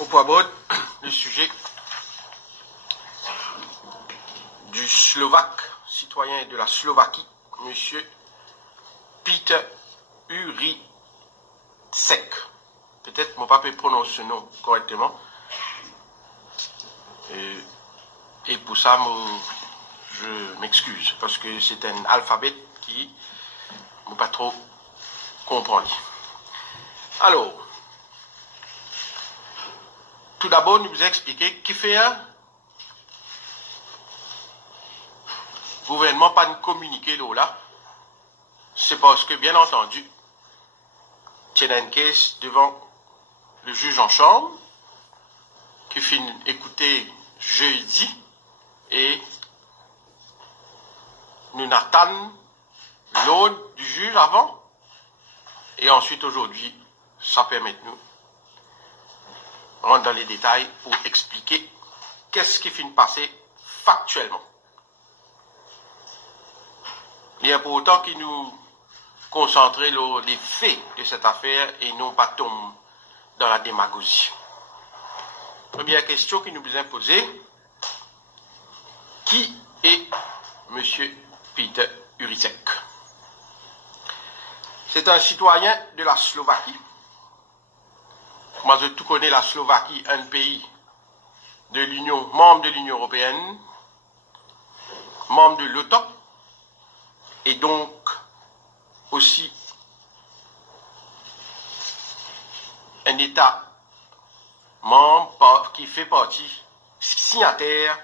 Au point aborde le sujet du Slovaque, citoyen de la Slovaquie, M. Peter Uricek. Peut-être mon papa prononce ce nom correctement. Et pour ça, je m'excuse, parce que c'est un alphabet qui ne pas trop comprendre. Alors, tout d'abord, nous vous expliquer qui fait un gouvernement pas nous communiquer là. C'est parce que, bien entendu, il y a une caisse devant le juge en chambre qui finit écouter jeudi et nous n'attendons l'ordre du juge avant et ensuite aujourd'hui ça permet de nous rentrer dans les détails pour expliquer qu'est-ce qui finit passer factuellement. Il est important que nous concentrer les faits de cette affaire et non pas tomber dans la démagogie. Première question qui nous est posée, qui est M. Peter Uricek? C'est un citoyen de la Slovaquie. Moi, je tout connais la Slovaquie, un pays de l'Union, membre de l'Union européenne, membre de l'OTAN, et donc aussi un État membre qui fait partie, signataire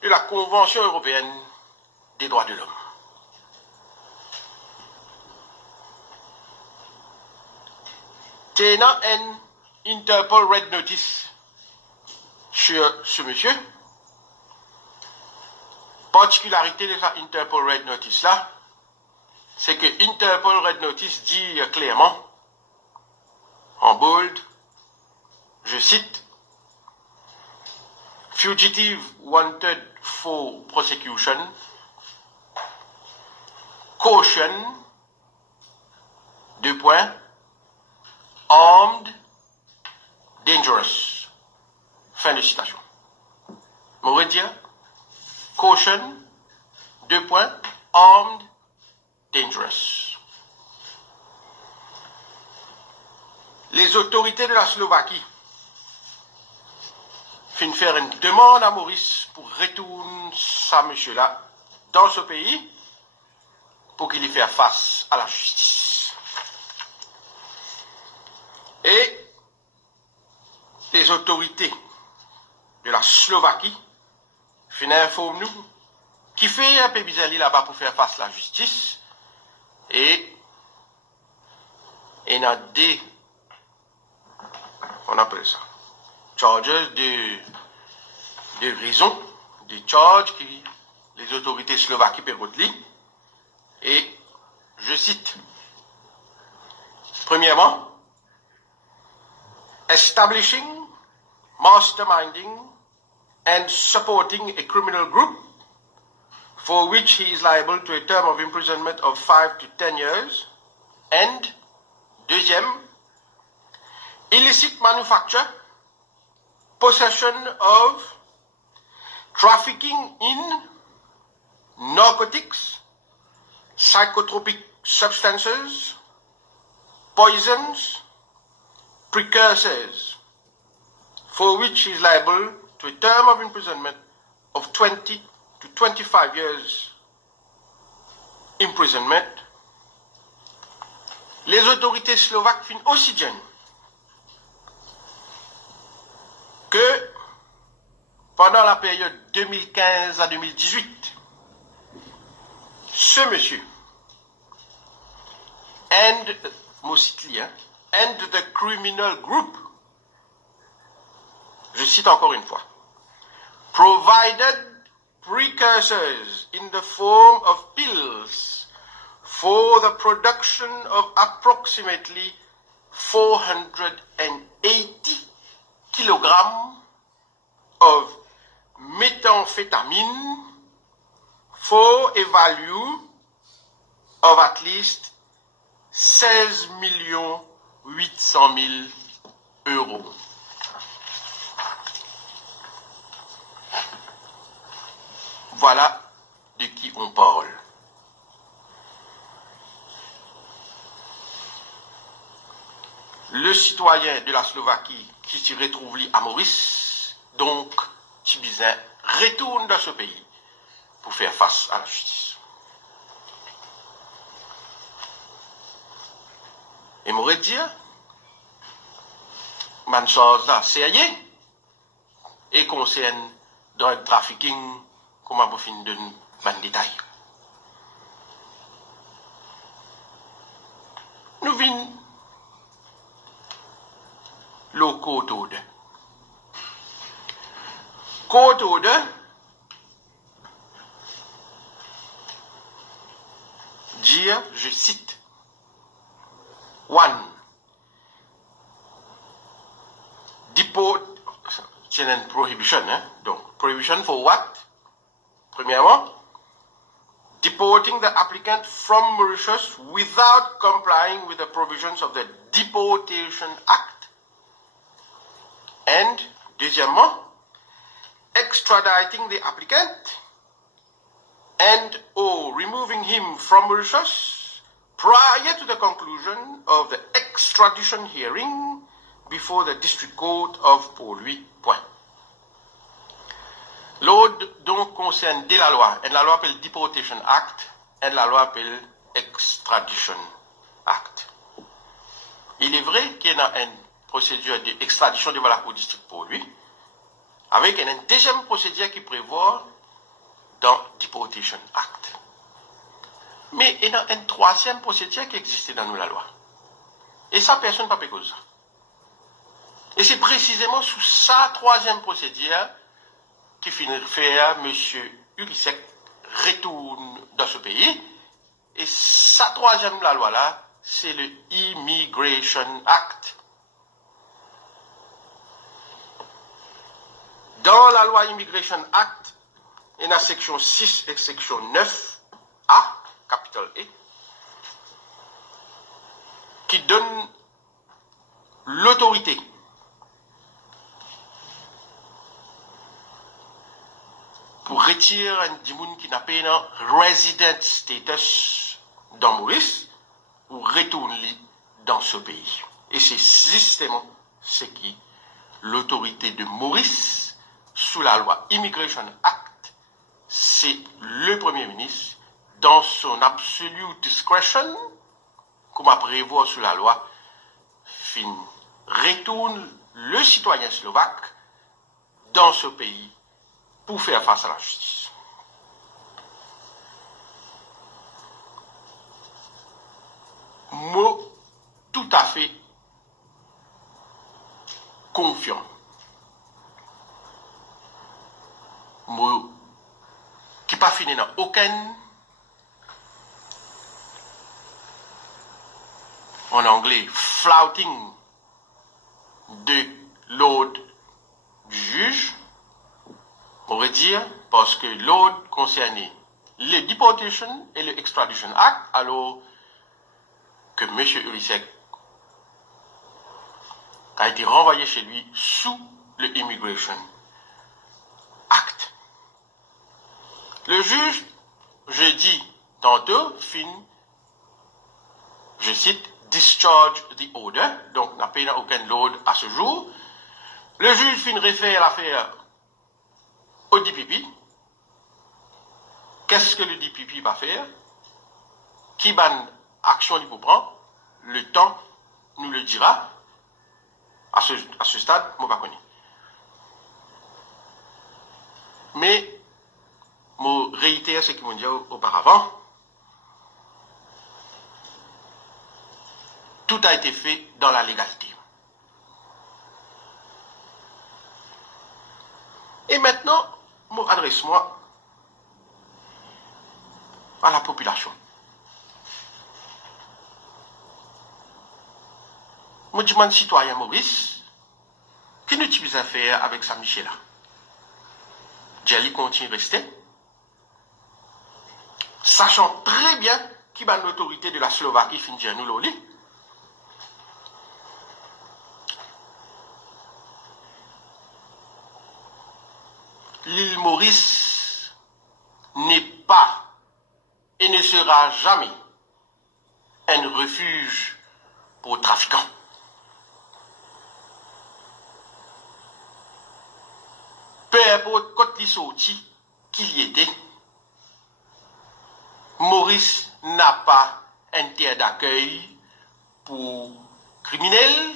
de la Convention européenne des droits de l'homme. Il y a un Interpol Red Notice sur ce monsieur. Particularité de la Interpol Red Notice là, c'est que Interpol Red Notice dit clairement, en bold, je cite, Fugitive wanted for prosecution, caution, 2 points, armed, dangerous. Fin de citation. On va dire, caution, 2 points, armed, dangerous. Les autorités de la Slovaquie finissent faire une demande à Maurice pour retourner ça monsieur-là dans ce pays pour qu'il y fasse face à la justice. Et les autorités de la Slovaquie finissent informent nous qui fait un peu bizarre là-bas pour faire face à la justice et il y a des, on appelle ça, charges de raison, des charges que les autorités slovaques peuvent retenir. Et je cite, premièrement, establishing, masterminding and supporting a criminal group for which he is liable to a term of imprisonment of 5 to 10 years. And, deuxième, illicit manufacture, possession of, trafficking in narcotics, psychotropic substances, poisons, precursors, for which he is liable to a term of imprisonment of 20 to 25 years imprisonment. Les autorités slovaques finissent aussi jeunes que pendant la période 2015 à 2018, ce monsieur and the criminal group, je cite encore une fois, provided precursors in the form of pills for the production of approximately 480 kilograms of methamphetamine for a value of at least 16 800 000 euros. Voilà de qui on parle. Le citoyen de la Slovaquie qui s'y retrouve à Maurice, donc Tibizin, retourne dans ce pays pour faire face à la justice. Et m'aurait dit, man chose là, sérieux, et concerne drug trafficking, comment vous finissez de ban détail. Nous venons le code. Code dire, je cite, one, deport, c'est une prohibition, hein? Donc, prohibition for what? Premièrement, deporting the applicant from Mauritius without complying with the provisions of the Deportation Act. And, deuxièmement, extraditing the applicant and or removing him from Mauritius prior to the conclusion of the extradition hearing before the District Court of Port-Louis. Point. L'autre donc concerne de la loi, et la loi appelle Deportation Act, et la loi appelle Extradition Act. Il est vrai qu'il y a une procédure d'extradition devant la Cour district pour lui, avec une deuxième procédure qui prévoit dans Deportation Act. Mais il y a une troisième procédure qui existait dans la loi. Et ça, personne n'a pas cause. Et c'est précisément sous sa troisième procédure qui finit de faire M. Ulisek retourne dans ce pays. Et sa troisième la loi là, c'est le Immigration Act. Dans la loi Immigration Act, il y a la section 6 et section 9A, capital E, qui donne l'autorité pour retirer un dimoun qui n'a pas un resident status dans Maurice ou retourner dans ce pays. Et c'est justement ce qui l'autorité de Maurice sous la loi Immigration Act, c'est le Premier ministre dans son absolute discretion, comme à prévoir sous la loi, retourne le citoyen slovaque dans ce pays pour faire face à la justice. Moi, tout à fait confiant. Moi, qui pas fini dans aucun, en anglais, flouting de l'ordre du juge, on va dire, parce que l'ordre concernait le Deportation et le Extradition Act, alors que M. Ulisek a été renvoyé chez lui sous le Immigration Act. Le juge, je dis tantôt, je cite, discharge the order, donc n'a pas aucun ordre à ce jour. Le juge réfère l'affaire au DPP. Qu'est-ce que le DPP va faire? Qui ban action il peut prendre? Le temps nous le dira. À ce stade, je ne sais pas. Mais, je réitère ce que je disais auparavant. Tout a été fait dans la légalité. Et maintenant, adresse-moi à la population. Je demande citoyen Maurice, qui n'utilise à faire avec sa Michela? Djali continue de rester, sachant très bien qui va l'autorité de la Slovaquie finir nous l'oli. L'île Maurice sera jamais un refuge pour trafiquants. Peu importe quand il sorti, qu'il y était, Maurice n'a pas un terre d'accueil pour criminels,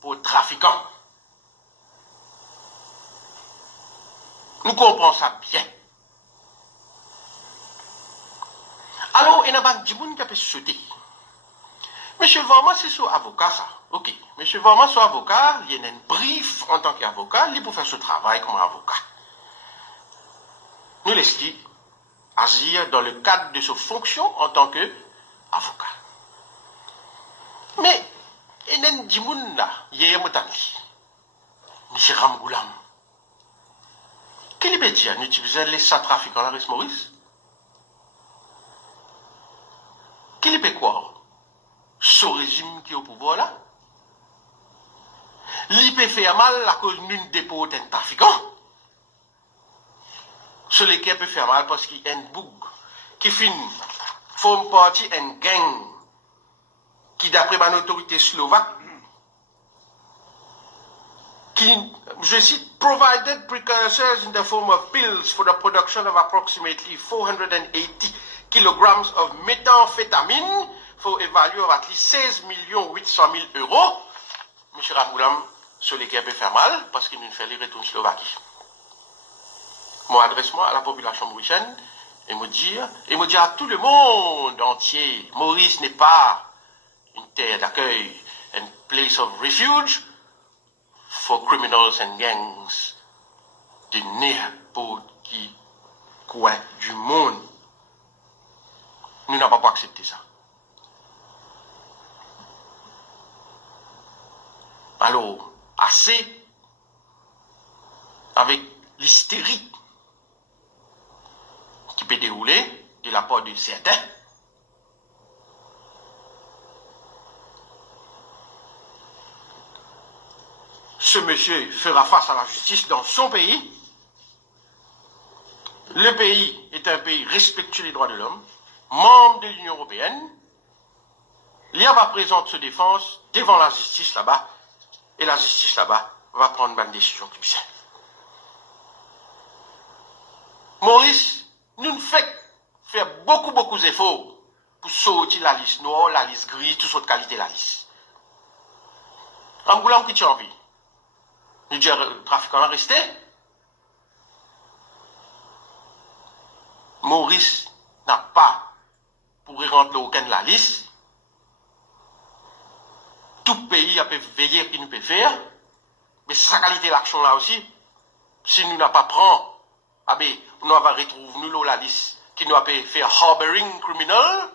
pour trafiquants. Nous comprenons ça bien. Alors, il n'y a pas de monde qui peut sauter. Monsieur Varma, c'est son avocat, ça. Ok. Monsieur Varma, son avocat, il y a un brief en tant qu'avocat, il peut faire ce travail comme avocat. Nous laissons agir dans le cadre de sa fonction en tant qu'avocat. Mais, il y a un monde là, il y a un monsieur Ramgoulam. Qu'est-ce qu'il peut dire? Nous utilisons les trafiquants dans l'Est Maurice? Qu'il peut croire? Ce régime qui est au pouvoir là? Il peut faire mal à cause d'une dépôt d'un trafiquant. Ce qui peut faire mal parce qu'il y a un boug qui forme partie d'un gang qui, d'après ma autorité slovaque, qui, je cite, provided precursors in the form of pills for the production of approximately 480 kilograms of methamphetamine for a value of at least 16 800 000 euros. M. Ramgoulam, ce qui peut faire mal parce qu'il nous fait les retours en Slovaquie. Mon adressement à la population mauricienne et me dire à tout le monde entier, Maurice n'est pas une terre d'accueil, une place of refuge for criminals and gangs de n'importe qui coin du monde. Nous n'avons pas accepté ça. Alors, assez avec l'hystérie qui peut dérouler de la part de certains. Ce monsieur fera face à la justice dans son pays. Le pays est un pays respectueux des droits de l'homme, membre de l'Union européenne. L'IA va présenter sa défense devant la justice là-bas, et la justice là-bas va prendre une décision qui bien. Maurice, nous faisons faire beaucoup d'efforts pour sortir la liste noire, la liste grise, toute autre qualité de la liste. Ramgoulam qui tient envie. Nous disons, le trafiquant est resté. Maurice n'a pas pour rentrer aucun de la liste. Tout pays a pu veiller qu'il nous peut faire. Mais c'est sa qualité l'action là aussi. Si nous n'avons pas pris, ah ben, nous allons retrouver nous la liste qui nous a pu faire harboring criminal.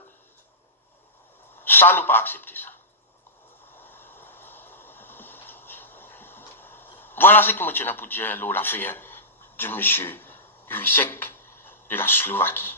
Ça, nous pas accepter ça. Voilà ce que je tiens pour dire l'affaire du monsieur Jurisek de la Slovaquie.